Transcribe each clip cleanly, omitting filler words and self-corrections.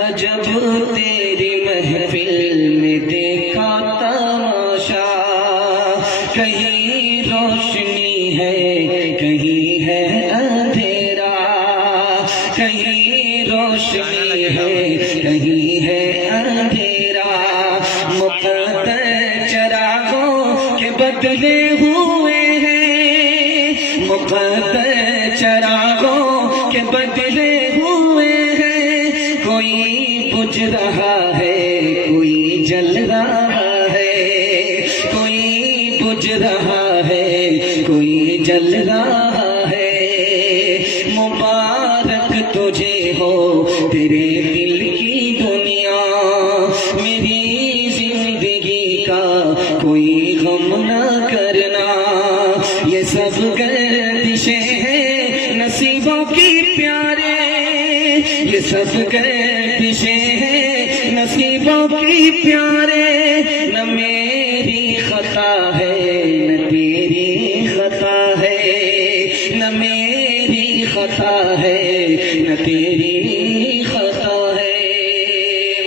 अजब तेरी महफिल में देखा तमाशा, कहीं रोशनी है कहीं है अंधेरा, कहीं रोशनी है कहीं है अंधेरा। मुक़द्दर चरागों के बदले हुए हैं, मुक़द्दर चरागों के बदले हुए हैं। कोई बुझ रहा है कोई जल रहा है, कोई बुझ रहा है कोई जल रहा है। मुबारक तुझे हो तेरे दिल की दुनिया, मेरी जिंदगी का कोई गम न करना। ये सब गर्दिशें हैं नसीबों की प्यारे, ये सब गर्दिशें हैं नसीबों की प्यारे। न मेरी खता है न तेरी खता है, न मेरी खता है न तेरी खता है।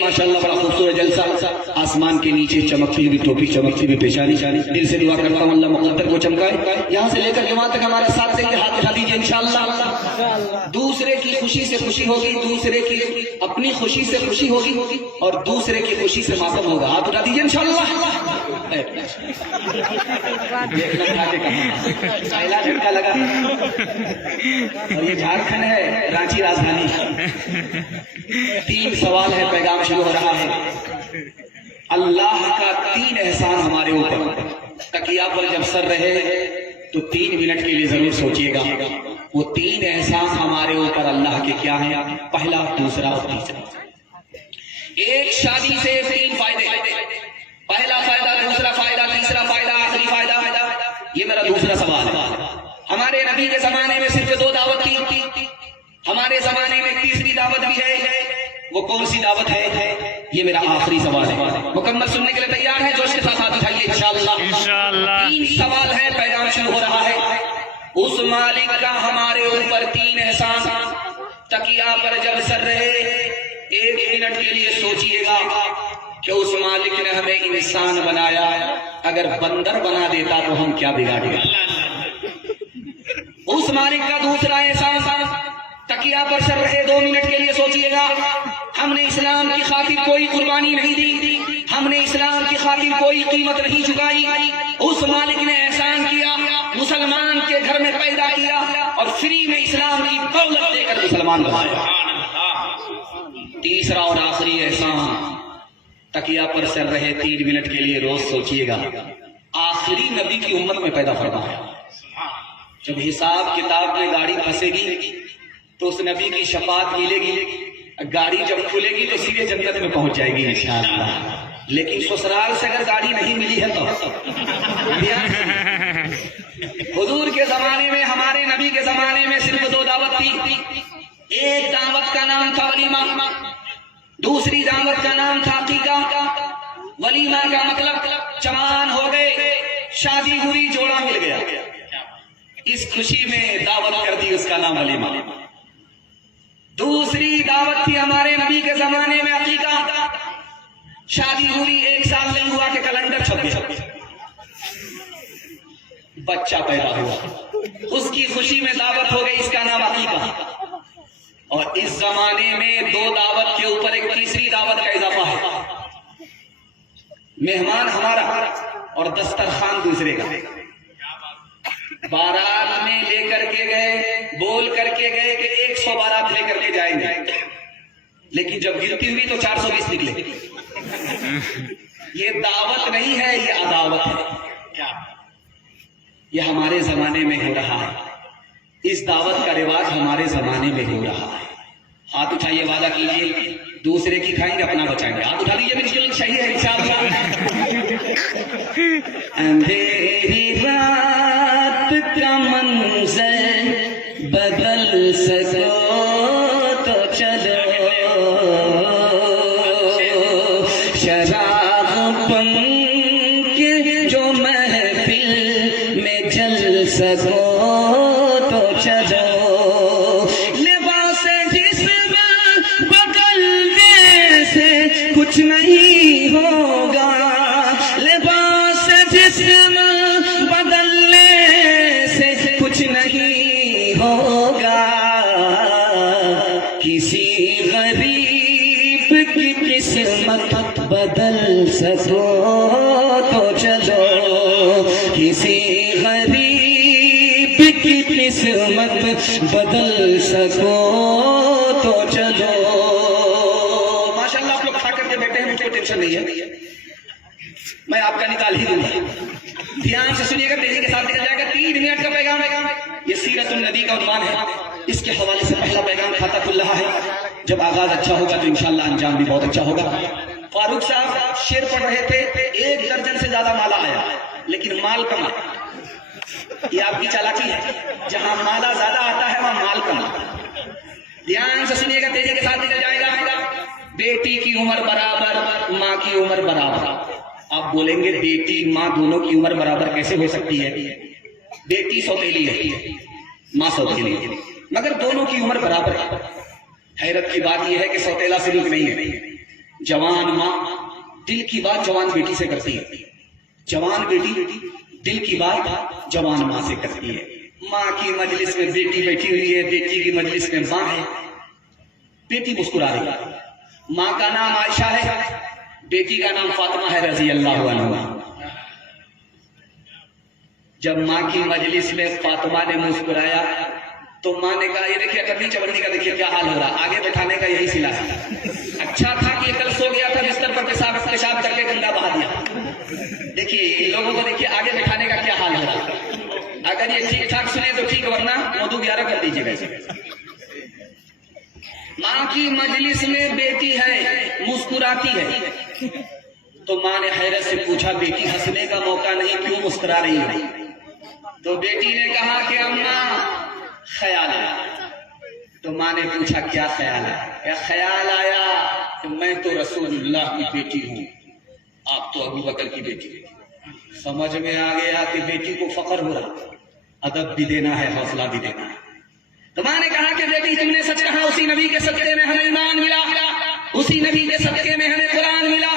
माशाअल्लाह बड़ा खूबसूरत जलसा, आसमान के नीचे चमकती हुई टोपी, चमकती हुई पेशानी। दिल से दुआ करता हूँ अल्लाह मुक़द्दर को चमकाए। यहाँ से लेकर के वहां तक हमारा साथ देंगे, हाथ उठा दीजिए इंशाअल्लाह। दूसरे की खुशी से खुशी होगी, दूसरे की अपनी खुशी से खुशी होगी और दूसरे की खुशी से मातम होगा। हाथ उठा दीजिए इंशाअल्लाह। झटका लगा और ये झारखंड है, रांची राजधानी। 3 सवाल है, पैगाम शुरू हो रहा है। अल्लाह का 3 एहसान हमारे ऊपर। तकिया पर जब सर रहे तो 3 मिनट के लिए जरूर सोचिएगा वो 3 एहसान हमारे ऊपर अल्लाह के क्या हैं। पहला, दूसरा और तीसरा। एक शादी से 3 फायदे, पहला फायदा, दूसरा फायदा, तीसरा फायदा, आखिरी फायदा। ये मेरा दूसरा सवाल है। हमारे नबी के जमाने में सिर्फ 2 दावत थी, हमारे जमाने में तीसरी दावत भी है। वो कौन सी दावत है? ये मेरा आखिरी सवाल है। मुकम्मल सुनने के लिए तैयार है? जोश के साथ हाथ उठाइए इंशाअल्लाह। 3 सवाल है, पैगाम शुरू हो रहा है। उस मालिक का हमारे ऊपर 3 एहसान। तकिया पर जब सर रहे 1 मिनट के लिए सोचिएगा कि उस मालिक ने हमें इंसान बनाया, अगर बंदर बना देता तो हम क्या बिगाड़ेगा। उस मालिक का दूसरा एहसान, तकिया पर सर रहे 2 मिनट के लिए सोचिएगा, हमने इस्लाम की खातिर कोई कुर्बानी नहीं दी, हमने इस्लाम की खातिर कोई कीमत नहीं चुकाई। उस मालिक ने एहसान किया, मुसलमान के घर में पैदा किया और फ्री में इस्लाम की दौलत देकर मुसलमान बनाया। तीसरा और आखिरी एहसान, तकिया पर सर रहे 3 मिनट के लिए रोज सोचिएगा, आखिरी नबी की उम्मत में पैदा फरमाया। जब हिसाब किताब में गाड़ी फंसेगी तो उस नबी की शफाअत मिलेगी, गाड़ी जब खुलेगी तो सीधे जन्नत में पहुंच जाएगी इंशाअल्लाह। लेकिन ससुराल से अगर गाड़ी नहीं मिली है तो हुजूर के जमाने में, हमारे नबी के जमाने में सिर्फ 2 दावत थी। एक दावत का नाम था वलीमा, दूसरी दावत का नाम था अकीका। वलीमा का मतलब जवान हो गए, शादी हुई, जोड़ा मिल गया, इस खुशी में दावत कर दी, उसका नाम वलीमा। दूसरी दावत थी हमारे नबी के जमाने में अकीका। शादी हुई, 1 साल नहीं हुआ कि कैलेंडर छप गया, बच्चा पैदा हुआ, उसकी खुशी में दावत हो गई, इसका नाम अकीका। और इस जमाने में 2 दावत के ऊपर एक तीसरी दावत का इजाफा है। मेहमान हमारा और दस्तरखान दूसरे का। बारात में लेकर के गए, बोल करके गए कि 100 बारात लेकर के जाएंगे, लेकिन जब गिनती हुई तो 420 निकले। ये दावत नहीं है, ये अदावत है। ये हमारे जमाने में हो रहा है, इस दावत का रिवाज हमारे जमाने में हो रहा है। हाथ उठाइए, वादा कीजिए दूसरे की खाएंगे अपना बचाएंगे। हाथ उठा लीजिए, बिल्कुल सही है इंशाअल्लाह। अंधेरी रात का मंजर बदल सको तो चलो, शराबपन के जो महफिल में जल सको तो चलो, लिबास जिस्म बदल दे कुछ नहीं होगा, लिबास जिस्म बदलने से कुछ नहीं होगा, किसी गरीब की किस्मत बदल सको तो चलो, किसी गरीब की किस्मत बदल सको तो चलो। माशाल्लाह आप लोग खा करके बैठे हैं, मुझको टेंशन नहीं है, मैं आपका निकाल ही दूंगा। ध्यान से सुनिएगा, तेजी के साथ निकल जाएगा। 3 मिनट का पैगाम है, ये सीरतुन नबी का उन्वान है। इसके हवाले से पहला पैगाम खाता खुल रहा है। जब आगाज अच्छा होगा तो इंशाल्लाह अंजाम भी बहुत अच्छा होगा। फारूक साहब शेर पढ़ रहे थे, 1 दर्जन से ज्यादा माला आया, लेकिन माल कम आया। ये आपकी चालाकी है, जहां माला ज्यादा आता है वहां माल कम आता है। ध्यान से सुनिएगा, तेजी के साथ निकल जाएगा। बेटी की उम्र बराबर, माँ की उम्र बराबर। आप बोलेंगे बेटी माँ दोनों की उम्र बराबर कैसे हो सकती है? बेटी सौतेली है, माँ सौतेली है, मगर दोनों की उम्र बराबर है। हैरत की बात यह है कि सौतेला सलीक नहीं है। जवान माँ दिल की बात जवान बेटी से करती है, जवान बेटी दिल की बात जवान माँ से करती है। माँ की मजलिस में बेटी बैठी हुई है, बेटी की मजलिस में माँ है। बेटी मुस्कुरा रही है, माँ का नाम आयशा है, बेटी का नाम फातिमा है रजी अल्लाह अन्हा। जब माँ की मजलिस में फातिमा ने मुस्कुराया तो माँ ने कहा, ये देखिए टट्टी चवन्नी का देखिए क्या हाल हो रहा, आगे बैठाने का यही सिला। अच्छा था कि कल सो गया था बिस्तर पर, पेशाब करके गंगा बहा दिया। देखिए इन लोगों को देखिए आगे बैठाने का क्या हाल हो रहा। अगर ये ठीक ठाक सुने तो ठीक, वरना मधु 11 कर दीजिएगा। माँ की मजलिस में बेटी है, मुस्कुराती है, तो माँ ने हैरत से पूछा, बेटी हंसने का मौका नहीं, क्यों मुस्कुरा रही है? तो बेटी ने कहा कि अम्मा ख्याल आया। तो माँ ने पूछा क्या ख्याल आया? ख्याल आया कि मैं तो रसूलुल्लाह की बेटी हूँ, आप तो अबू बकर की बेटी है। समझ में आ गया कि बेटी को फख्र हो रहा, अदब भी देना है, हौसला भी देना है। तो माँ ने कहा कि बेटी तुमने सच कहा, उसी नबी के सदके में हमें ईमान मिला, उसी नबी के सदके में हमें कुरान मिला,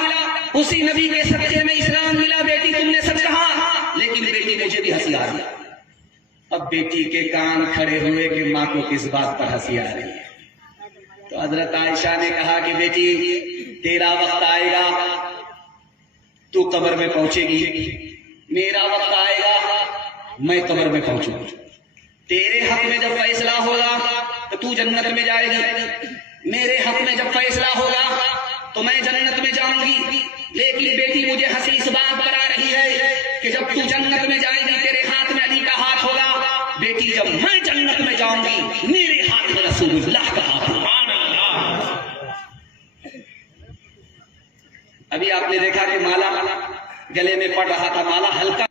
उसी नबी के सदके में इस्लाम मिला। बेटी तुमने सच कहा, लेकिन बेटी मुझे भी हंसी आ रही। अब बेटी के कान खड़े हुए कि माँ को किस बात पर हंसी आ रही है। तो हजरत आयशा ने कहा कि बेटी तेरा वक्त आएगा, तू कब्र में पहुंचेगी, मेरा वक्त आएगा मैं कब्र में पहुंचूंगी। तेरे हक में जब फैसला होगा तो तू जन्नत में जाएगी, मेरे हक में जब फैसला होगा तो मैं जन्नत में जाऊंगी। लेकिन बेटी मुझे हंसी इस बात पर आ रही है कि जब तू जन्नत में जाएगी तेरे हाथ में अली का हाथ होगा, बेटी जब मैं जन्नत में जाऊंगी मेरे हाथ में रसूलुल्लाह का हाथ होगा। अभी आपने देखा कि माला गले में पड़ रहा था, माला हल्का